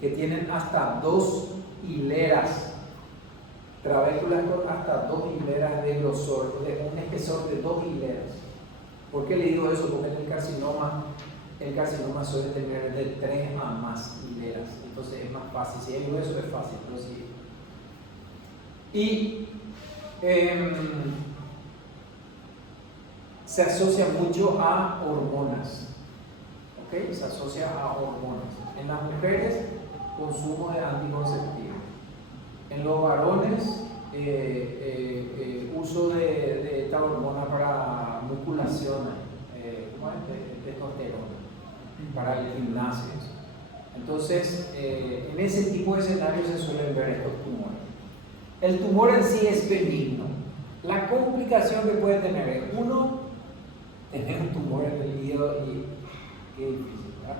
que tienen hasta 2 hileras, trabéculas con hasta 2 hileras de grosor, de un espesor de 2 hileras. ¿Por qué le digo eso? Porque en el carcinoma suele tener de 3 a más hileras, entonces es más fácil. Si es grueso es fácil, pero sí. Y se asocia mucho a hormonas. ¿Ok? Se asocia a hormonas. En las mujeres, consumo de anticonceptivos. En los varones, uso de esta hormona para musculación, ¿cómo es? Testosterona, para el gimnasio. Entonces, en ese tipo de escenarios se suelen ver estos tumores. El tumor en sí es benigno. La complicación que puede tener es, uno, tener un tumor en el hígado y qué difícil, ¿verdad?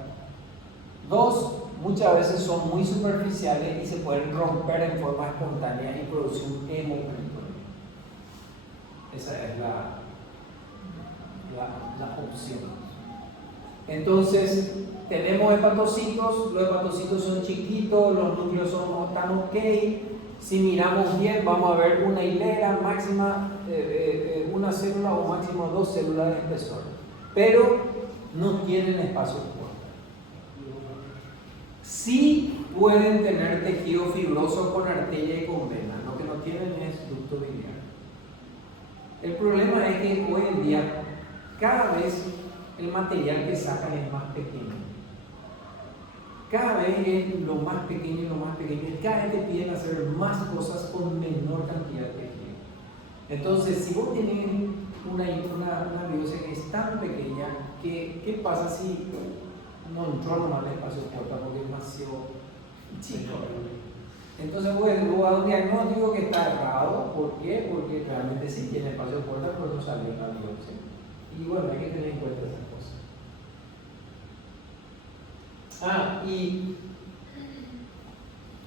Dos, muchas veces son muy superficiales y se pueden romper en forma espontánea y producir un hemoperitoneo. Esa es la opción. Entonces, tenemos hepatocitos, los hepatocitos son chiquitos, los núcleos están ok. Si miramos bien, vamos a ver una hilera máxima, una célula o máximo 2 células de espesor, pero no tienen espacio portal. Sí pueden tener tejido fibroso con arteria y con vena, lo que no tienen es ducto biliar. El problema es que hoy en día cada vez el material que sacan es más pequeño. Cada vez es lo más pequeño y lo más pequeño, y cada vez te piden hacer más cosas con menor cantidad de tejido. Entonces, si vos tenés una biopsia que es tan pequeña, ¿qué pasa si no entró nomás el espacio portal porque es demasiado chico? Entonces, vos a un diagnóstico que está errado. ¿Por qué? Porque realmente sí tiene espacio portal, pero no salió la biopsia. Y bueno, hay que tener en cuenta esas cosas. ¿Y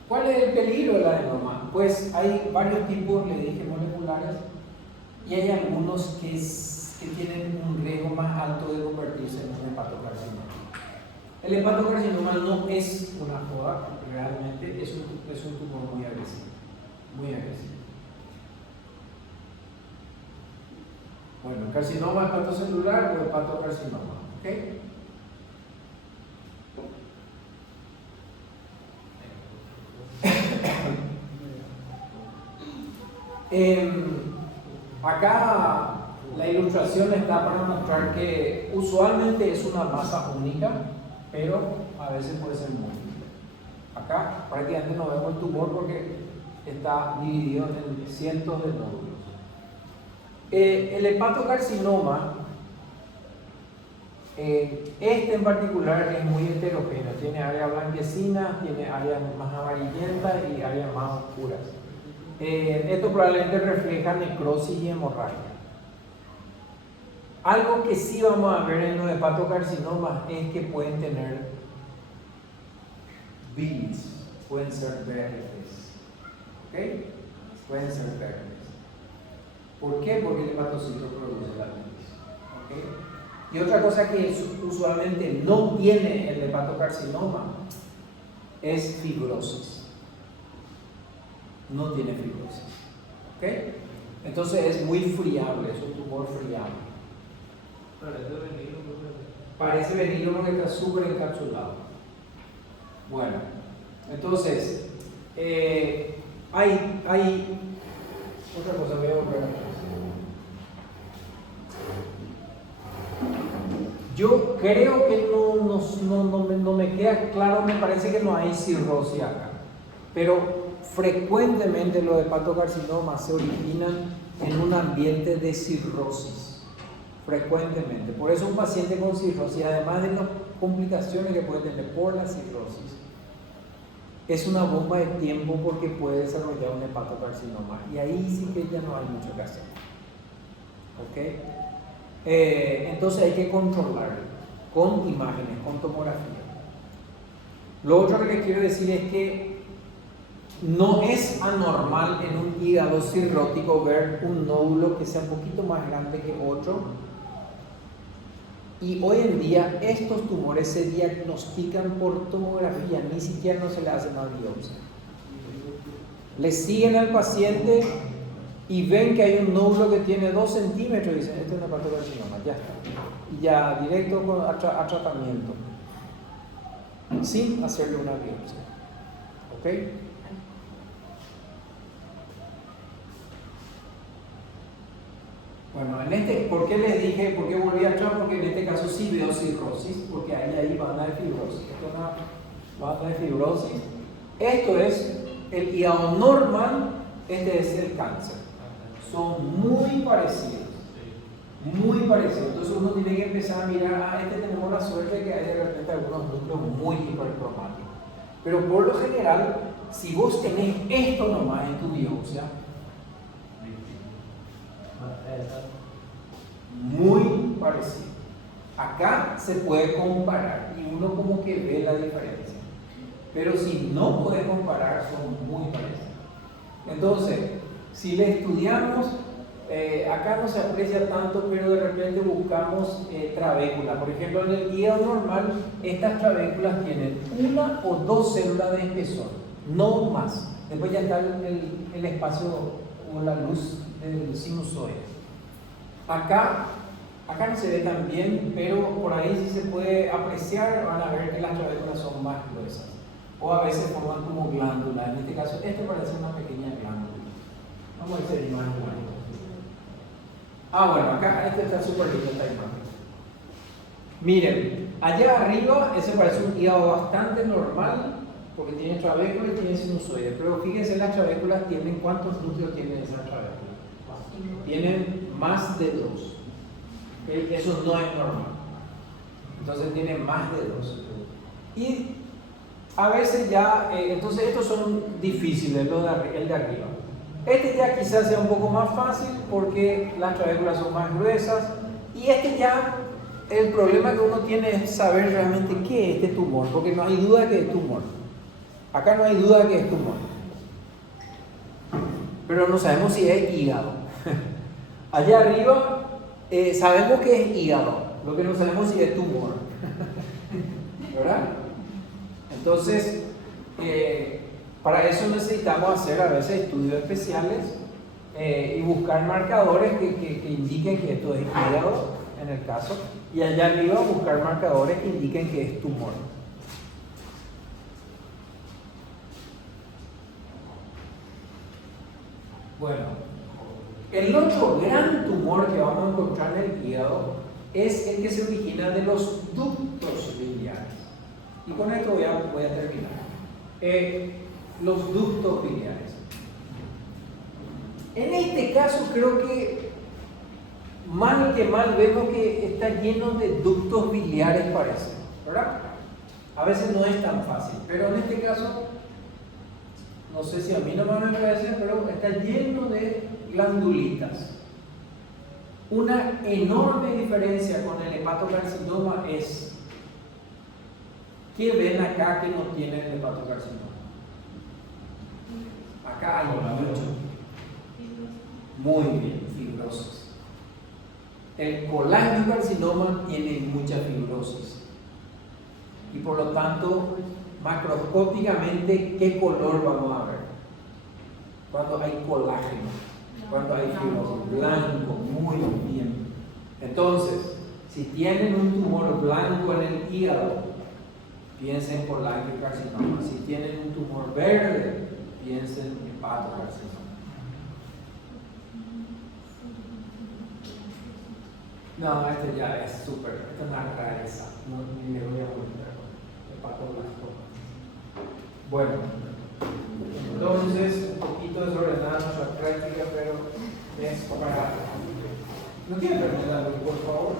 cuál es el peligro del adenoma? Pues hay varios tipos, le dije, moleculares, y hay algunos que tienen un riesgo más alto de convertirse en un hepatocarcinoma. El hepatocarcinoma no es una joda, realmente es un tumor muy agresivo, muy agresivo. Bueno, carcinoma hepatocelular o hepatocarcinoma, ¿ok? Acá la ilustración está para mostrar que usualmente es una masa única, pero a veces puede ser múltiple. Acá prácticamente no vemos el tumor porque está dividido en cientos de nódulos. El hepatocarcinoma, este en particular es muy heterogéneo, tiene áreas blanquecinas, tiene áreas más amarillentas y áreas más oscuras. Esto probablemente refleja necrosis y hemorragia. Algo que sí vamos a ver en los hepatocarcinomas es que pueden tener bilis, pueden ser verdes, ¿ok? Pueden ser verdes. ¿Por qué? Porque el hepatocito produce la bilis, ¿ok? Y otra cosa que usualmente no tiene el hepatocarcinoma es fibrosis. No tiene fibrosis, ¿ok? Entonces es muy friable, es un tumor friable. Parece benigno porque está súper encapsulado. Bueno, entonces hay otra cosa, voy a volver a yo creo que no me queda claro, me parece que no hay cirrosis acá, pero frecuentemente los hepatocarcinomas se originan en un ambiente de cirrosis, frecuentemente. Por eso un paciente con cirrosis, además de las complicaciones que puede tener por la cirrosis, es una bomba de tiempo porque puede desarrollar un hepatocarcinoma. Y ahí sí que ya no hay mucho que hacer. ¿Ok? Entonces hay que controlarlo con imágenes, con tomografía. Lo otro que les quiero decir es que no es anormal en un hígado cirrótico ver un nódulo que sea un poquito más grande que otro. Y hoy en día estos tumores se diagnostican por tomografía, ni siquiera no se le hace más biopsia. Le siguen al paciente y ven que hay un nódulo que tiene 2 centímetros y dicen, este es un hepatocarcinoma, ya está. Y ya directo a tratamiento, sin hacerle una biopsia. ¿Ok? Bueno, ¿por qué les dije, por qué volví atrás? Porque en este caso sí veo cirrosis, porque ahí van a dar fibrosis. Esto es una banda de fibrosis. Esto es el hígado normal, este es el cáncer. Son muy parecidos. Muy parecidos. Entonces uno tiene que empezar a mirar, tenemos la suerte que hay de repente algunos núcleos muy hipercromáticos. Pero por lo general, si vos tenés esto nomás en tu biopsia, muy parecido. Acá se puede comparar y uno como que ve la diferencia. Pero si no puede comparar, son muy parecidos. Entonces, si le estudiamos, acá no se aprecia tanto, pero de repente buscamos trabéculas. Por ejemplo, en el hígado normal, estas trabéculas tienen 1 o 2 células de espesor, no más. Después ya está el espacio o la luz del sinusoide. Acá no se ve tan bien, pero por ahí sí se puede apreciar, van a ver que las trabéculas son más gruesas. O a veces forman como glándulas. En este caso, esto parece una pequeña glándula. Vamos a hacer imagen. Bueno, acá este está súper lindo esta imagen. Miren, allá arriba, ese parece un hígado bastante normal, porque tiene trabécula y tiene sinusoide. Pero fíjense, las trabéculas tienen, ¿cuántos núcleos tienen esas trabéculas? Tienen más de 2. Eso no es normal. Entonces tienen más de 2. Y a veces ya, entonces estos son difíciles, el de arriba. Este ya quizás sea un poco más fácil porque las trabéculas son más gruesas. Y este ya, el problema que uno tiene es saber realmente qué es este tumor, porque no hay duda que es tumor. Acá no hay duda que es tumor. Pero no sabemos si es hígado. Allá arriba sabemos que es hígado, lo que no sabemos si es tumor. ¿Verdad? Entonces, para eso necesitamos hacer a veces estudios especiales y buscar marcadores que indiquen que esto es hígado, en el caso, y allá arriba buscar marcadores que indiquen que es tumor. Bueno, el otro gran tumor que vamos a encontrar en el hígado es el que se origina de los ductos biliares. Y con esto voy a terminar. Los ductos biliares. En este caso creo que mal que mal vemos que está lleno de ductos biliares, parece, ¿verdad? A veces no es tan fácil, pero en este caso, no sé si a mí nomás me parece, pero está lleno de glandulitas. Una enorme diferencia con el hepatocarcinoma es que ven acá que no tienen el hepatocarcinoma. Acá hay mucho. Muy bien, fibrosis. El colangiocarcinoma tiene mucha fibrosis. Y por lo tanto, macroscópicamente, ¿qué color vamos a ver? Cuando hay colágeno, cuando hay fibrosis, blanco, muy bien. Entonces, si tienen un tumor blanco en el hígado, piensen en colangiocarcinoma. Si tienen un tumor verde, piensen en hepatocarcinoma. No, este ya es súper, esta es una rareza, ni le voy a mostrar. Hepatoblastoma. Bueno, entonces, un poquito desordenada nuestra práctica, pero Es para... No quiere perder la luz, por favor.